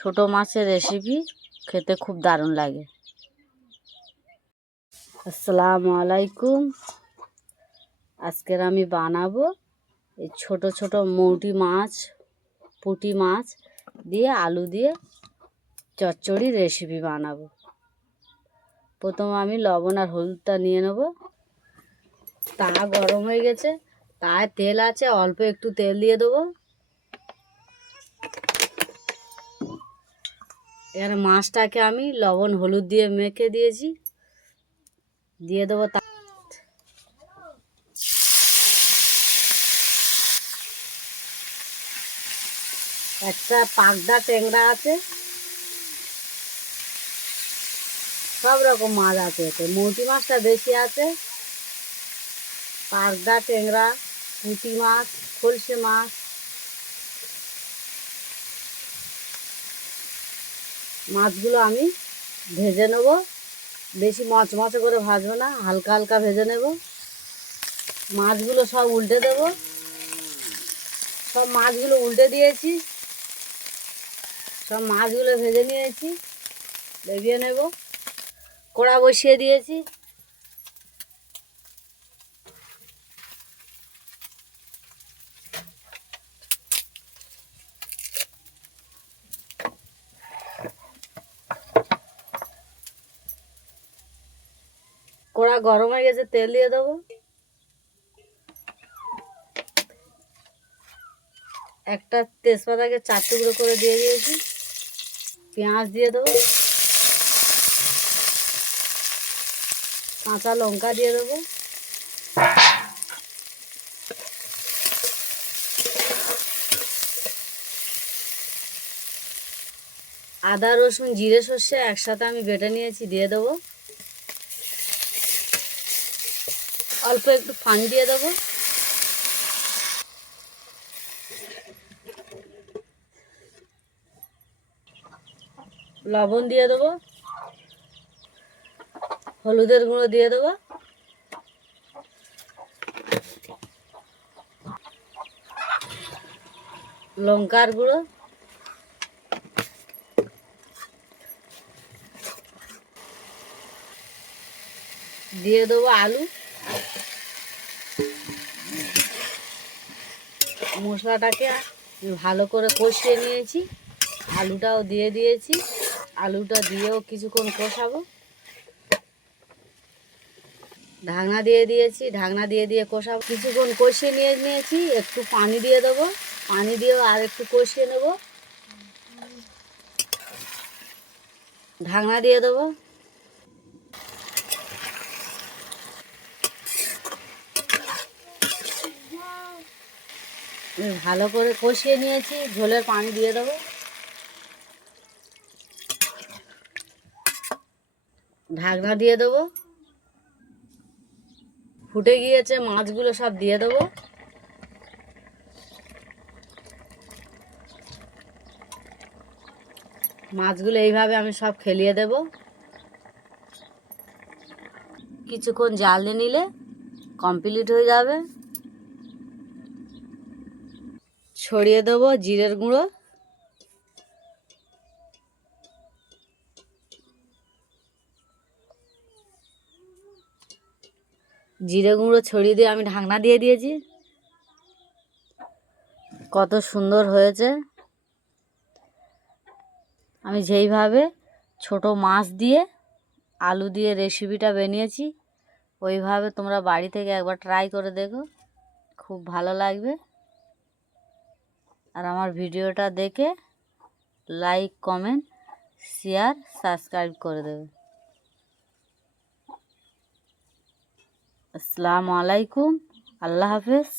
ছোট মাছের রেসিপি খেতে খুব দারুণ লাগে। আসসালামু আলাইকুম। আজকের আমি বানাবো এই ছোট ছোট মৌটি মাছ, পুঁটি মাছ দিয়ে আলু দিয়ে চচ্চড়ি রেসিপি বানাবো। প্রথম আমি লবণ আর হলুদটা নিয়ে নেব। তা গরম হয়ে গেছে, তায় তেল আছে, অল্প একটু তেল দিয়ে দেবো। এখানে মাছটাকে আমি লবণ হলুদ দিয়ে মেখে দিয়েছি, দিয়ে দেবো। একটা পাগদা ট্যাংরা আছে, সব রকম মাছ আছে এতে। মৌটি মাছটা বেশি আছে, পাগদা ট্যাংরা, পুঁটি মাছ, খলসে মাছ। মাছগুলো আমি ভেজে নেব, বেশি মচমচে করে ভাজবো না, হালকা হালকা ভেজে নেব। মাছগুলো সব উল্টে দেব। সব মাছগুলো উল্টে দিয়েছি, সব মাছগুলো ভেজে নিয়েছি, ভেজে নেব। কড়া বসিয়ে দিয়েছি, কড়া গরম হয়ে গেছে, তেল দিয়ে দেবো। একটা তেজপাতাকে 4 টুকরো করে দিয়ে দিয়েছি। পেঁয়াজ দিয়ে দেবো, কাঁচা লঙ্কা দিয়ে দেবো, আদা রসুন জিরে সর্ষে একসাথে আমি বেটে নিয়েছি, দিয়ে দেবো। অল্প একটু পানি দিয়ে দেবো। লবণ দিয়ে দেবো, হলুদের গুঁড়ো দিয়ে দেবো, লঙ্কার গুঁড়ো, দিয়ে দেবো আলু। মশলাটাকে ভালো করে কষিয়ে নিয়েছি, আলুটাও দিয়ে দিয়েছি। আলুটা দিয়েও কিছুক্ষণ কষাবো। ঢাকনা দিয়ে দিয়েছি, ঢাকনা দিয়ে কষাবো। কিছুক্ষণ কষিয়ে নিয়েছি, একটু পানি দিয়ে দেবো। পানি দিয়েও আর একটু কষিয়ে নেব। ঢাকনা দিয়ে দেবো। ভালো করে কষিয়ে নিয়েছি, ঝোলের পানি দিয়ে দেবো। ঢাকনা দিয়ে দেবো। ফুটে গিয়েছে, মাছগুলো সব দিয়ে দেবো। মাছগুলো এইভাবে আমি সব ফেলিয়ে দেব। কিছুক্ষণ জাল দিয়ে নিলে কমপ্লিট হয়ে যাবে। ছড়িয়ে দেবো জিরের গুঁড়ো, জিরে গুঁড়ো ছড়িয়ে দিয়ে আমি ঢাকনা দিয়ে দিয়েছি। কত সুন্দর হয়েছে। আমি যেইভাবে ছোট মাছ দিয়ে আলু দিয়ে রেসিপিটা বানিয়েছি, ওইভাবে তোমরা বাড়ি থেকে একবার ট্রাই করে দেখো, খুব ভালো লাগবে। আর আমার ভিডিওটা দেখে লাইক, কমেন্ট, শেয়ার, সাবস্ক্রাইব করে দেবে। আসসালামু আলাইকুম, আল্লাহ হাফেজ।